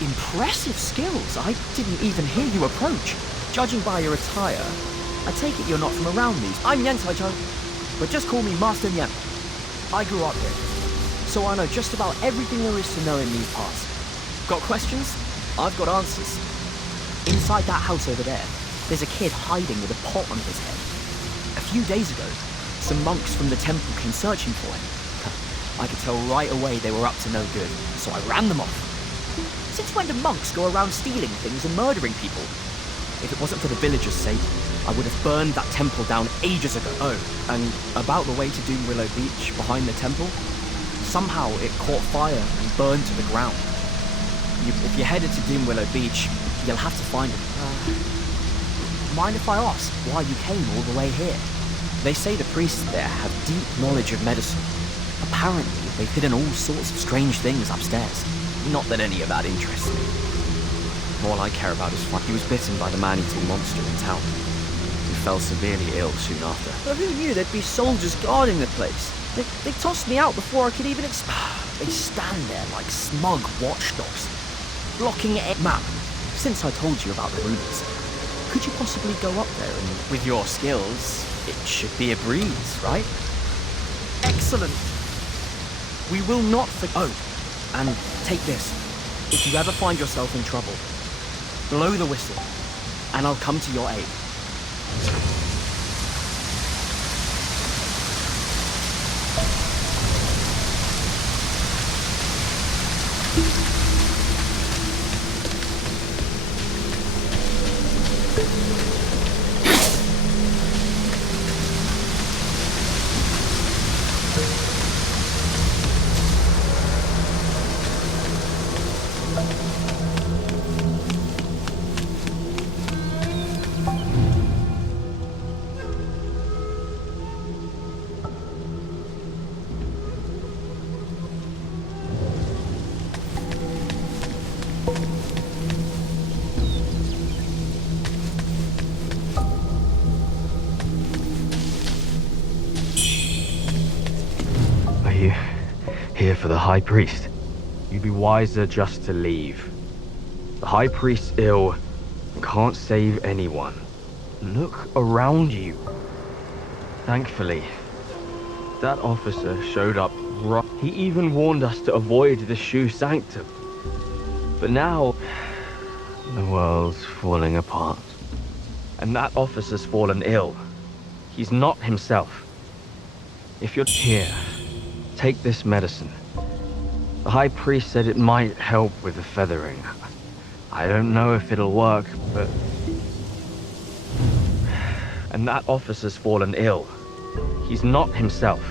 Impressive skills. I didn't even hear you approach. Judging by your attire, I take it you're not from around these. I'm Yen Taichung, but just call me Master Yen. I grew up here, so I know just about everything there is to know in these parts. Got questions? I've got answers. Inside that house over there, there's a kid hiding with a pot on his head. A few days ago, some monks from the temple came searching for him. I could tell right away they were up to no good, so I ran them off. Since when do monks go around stealing things and murdering people? If it wasn't for the villagers' sake, I would have burned that temple down ages ago. Oh, and about the way to Doom Willow Beach behind the temple, somehow it caught fire and burned to the ground. If you're headed to Doom Willow Beach, you'll have to find it. Mind if I ask why you came all the way here? They say the priests there have deep knowledge of medicine. Apparently, they've hidden all sorts of strange things upstairs. Not that any of that interests me. All I care about is he was bitten by the man-eating monster in town. He fell severely ill soon after. But who knew there'd be soldiers guarding the place? They tossed me out before I could even They stand there like smug watchdogs, blocking it. Ma'am, since I told you about the rumors, could you possibly go up there and, with your skills, it should be a breeze, right? Excellent. We will not Oh, and take this. If you ever find yourself in trouble, blow the whistle, and I'll come to your aid. Here for the High Priest. You'd be wiser just to leave. The High Priest's ill and can't save anyone. Look around you. Thankfully, that officer showed up right. He even warned us to avoid the Shu Sanctum. But now, the world's falling apart. And that officer's fallen ill. He's not himself. If you're here, take this medicine. The High Priest said it might help with the feathering. I don't know if it'll work, but... And that officer's fallen ill. He's not himself.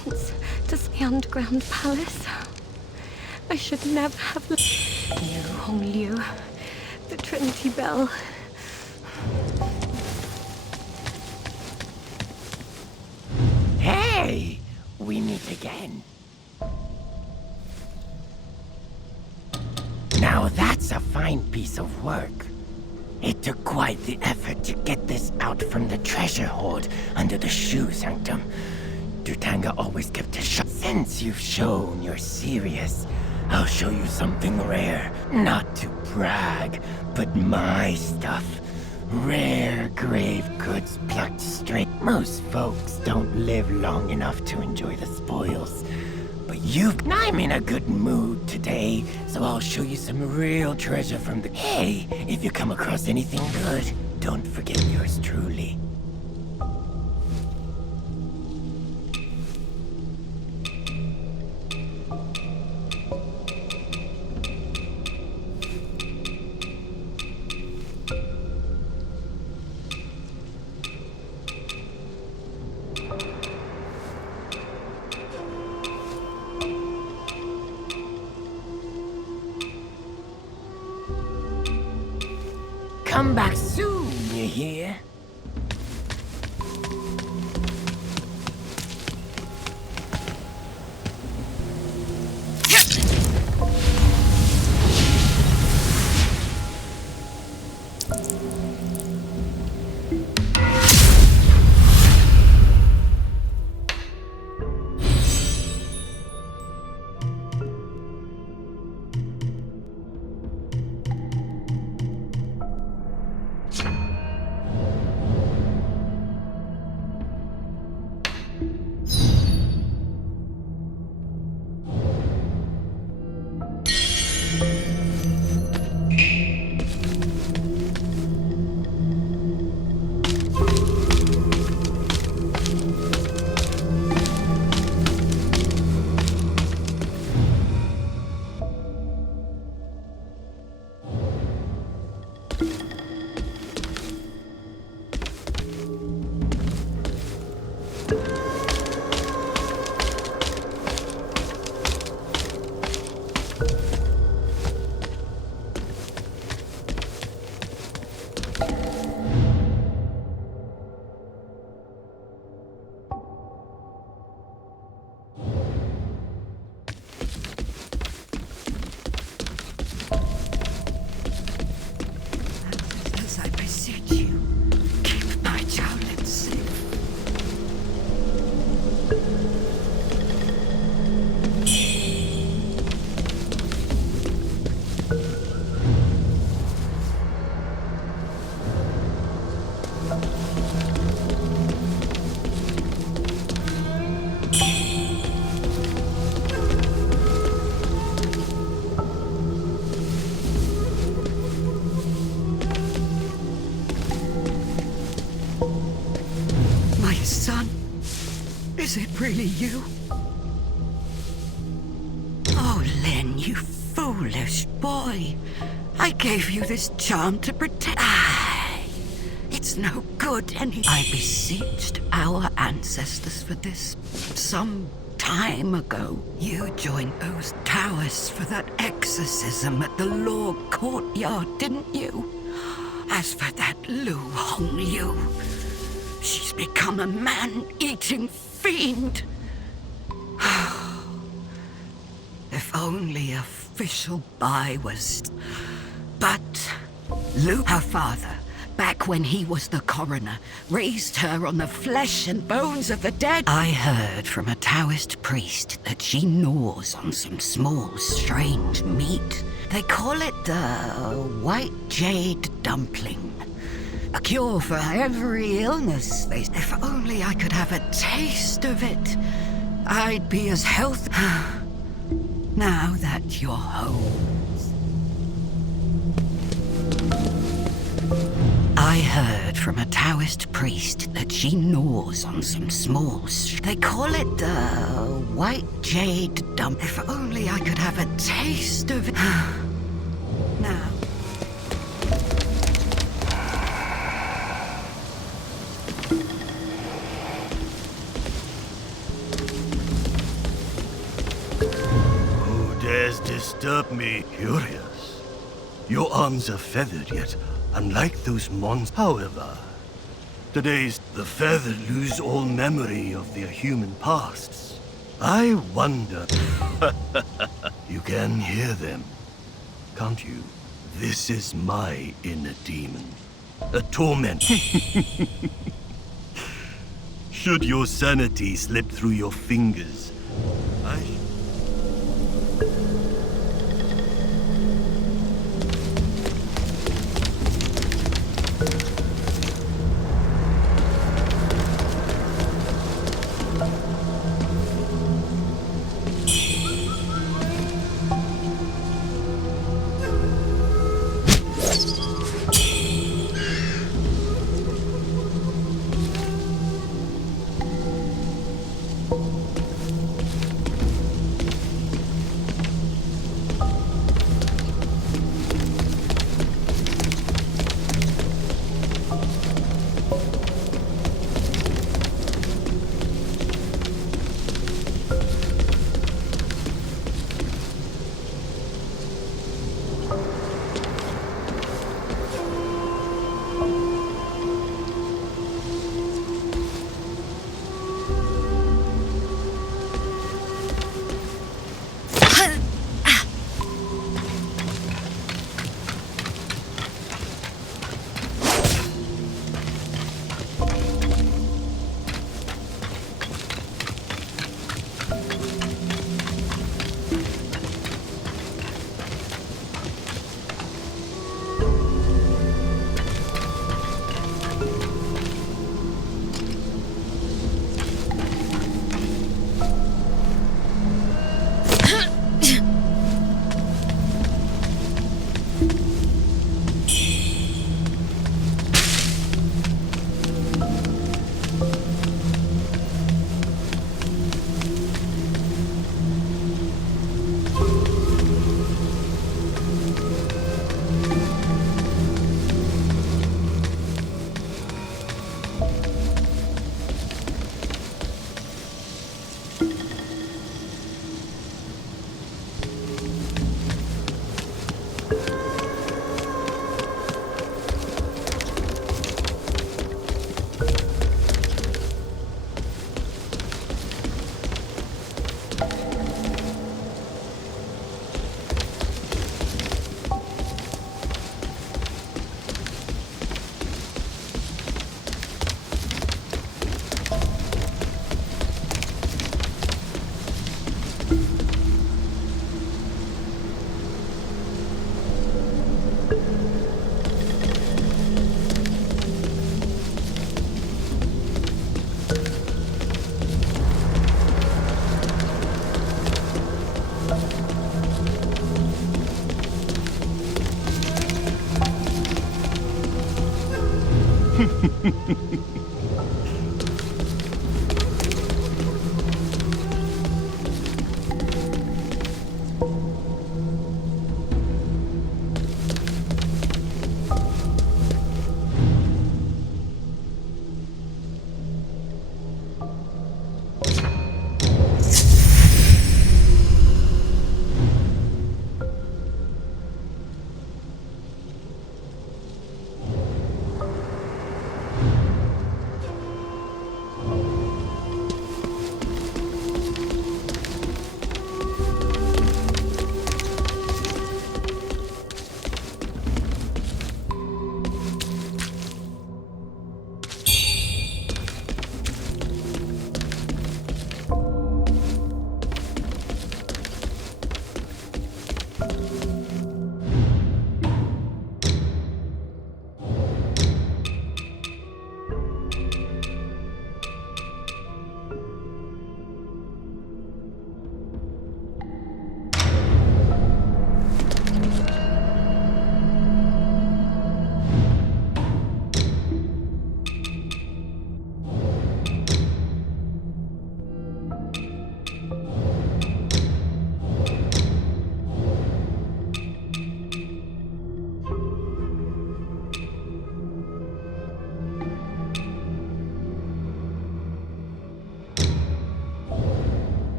entrance to the underground palace. I should never have Liu Hong Liu, the Trinity Bell. Hey! We meet again. Now that's a fine piece of work. It took quite the effort to get this out from the treasure hoard under the shoe sanctum. Dutanga always kept a shot. Since you've shown you're serious, I'll show you something rare. Not to brag, but my stuff. Rare grave goods plucked straight. Most folks don't live long enough to enjoy the spoils. But I'm in a good mood today, so I'll show you some real treasure from the... Hey, if you come across anything good, don't forget yours truly. Come back soon, you hear? Is it really you? Oh, Lin, you foolish boy. I gave you this charm to protect. It's no good I beseeched our ancestors for this some time ago. You joined those towers for that exorcism at the law courtyard, didn't you? As for that Lu Hong Liu, she's become a man-eating fiend. If only official Bai was... But Lu, her father, back when he was the coroner, raised her on the flesh and bones of the dead. I heard from a Taoist priest that she gnaws on some small, strange meat. They call it the white jade dumpling. A cure for every illness. If only I could have a taste of it, I'd be as healthy. Now that you're home. I heard from a Taoist priest that she gnaws on some small... They call it the white jade dump. If only I could have a taste of it. Now... disturb me. Curious. Your arms are feathered, yet unlike those monsters. However, today's the feathered lose all memory of their human pasts. I wonder. You can hear them, can't you? This is my inner demon. A torment. Should your sanity slip through your fingers, I...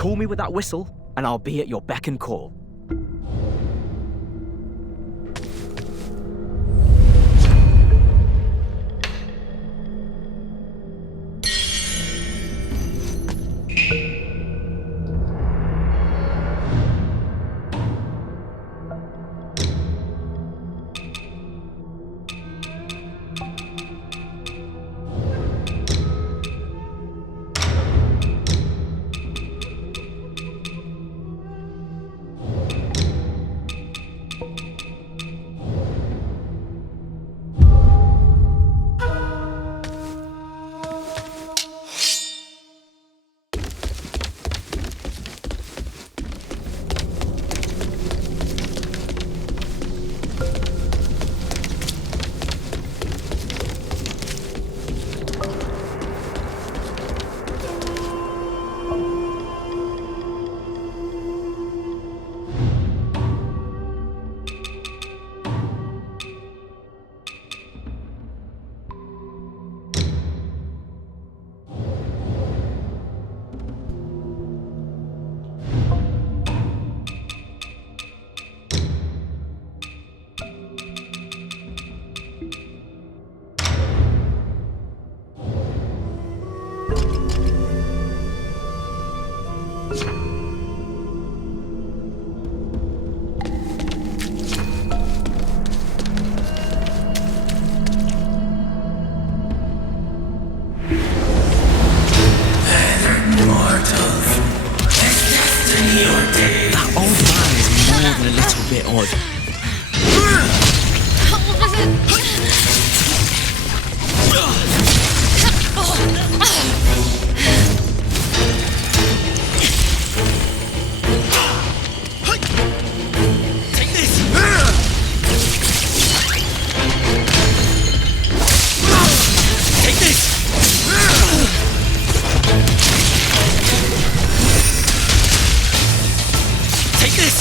call me with that whistle, and I'll be at your beck and call. That old man is more than a little bit odd. Take this! Take this! Take this!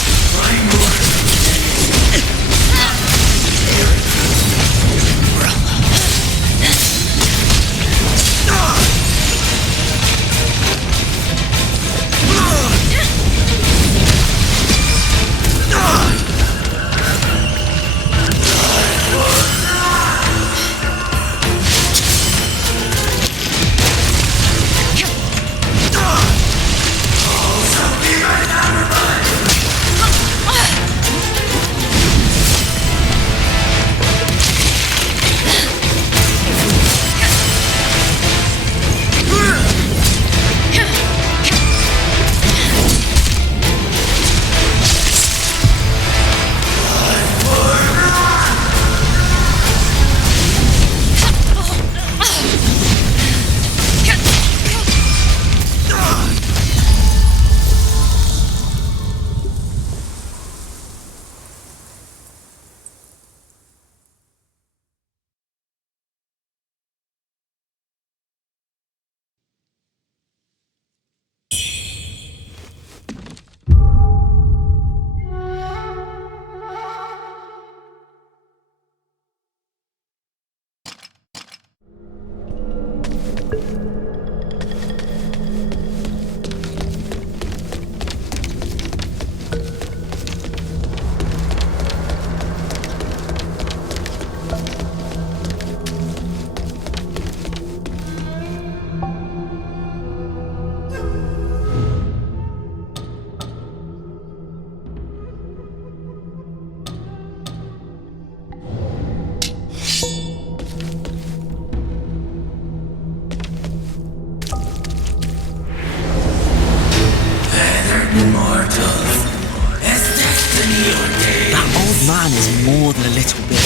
That old man is more than a little bit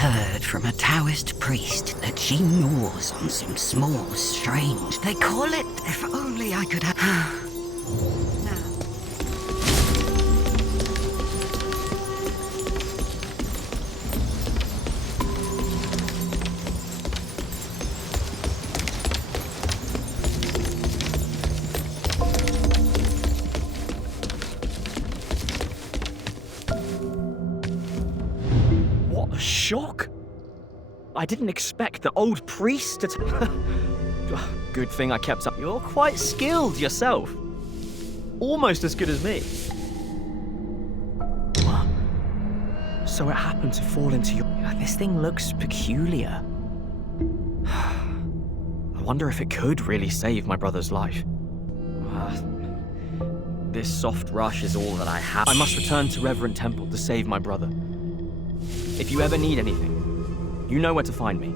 heard from a Taoist priest that she gnaws on some small, strange. They call it. If only I could have. Now. What a shock! I didn't expect the old priest to Good thing I kept up. You're quite skilled yourself. Almost as good as me. So it happened to fall into your... This thing looks peculiar. I wonder if it could really save my brother's life. This soft rush is all that I have. I must return to Reverend Temple to save my brother. If you ever need anything, you know where to find me.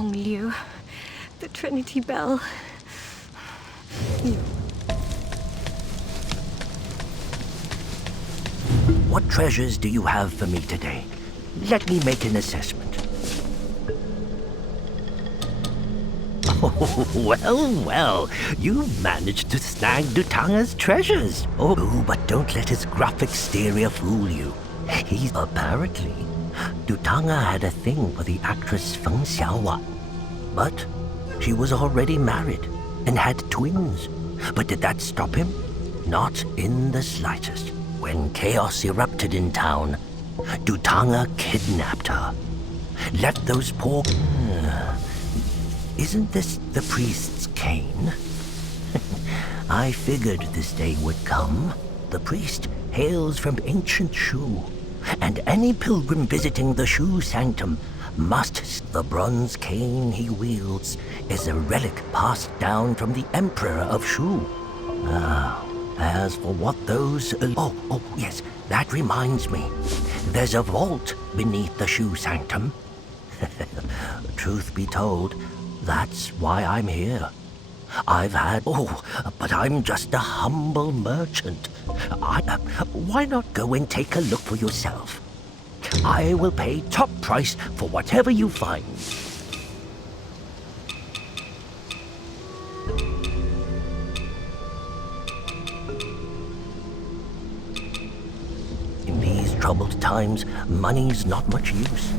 Liu, the Trinity Bell. What treasures do you have for me today? Let me make an assessment. Oh, well, you managed to snag Dutanga's treasures. Oh, but don't let his gruff exterior fool you. He's apparently... Dutanga had a thing for the actress Feng Xiaowan. But she was already married and had twins. But did that stop him? Not in the slightest. When chaos erupted in town, Dutanga kidnapped her. Left those poor... Isn't this the priest's cane? I figured this day would come. The priest hails from ancient Shu, and any pilgrim visiting the Shu sanctum must. The bronze cane he wields is a relic passed down from the Emperor of Shu. As for what those... Oh, yes, that reminds me. There's a vault beneath the Shu sanctum. Truth be told, that's why I'm here. I've had... but I'm just a humble merchant. Why not go and take a look for yourself? I will pay top price for whatever you find. In these troubled times, money's not much use.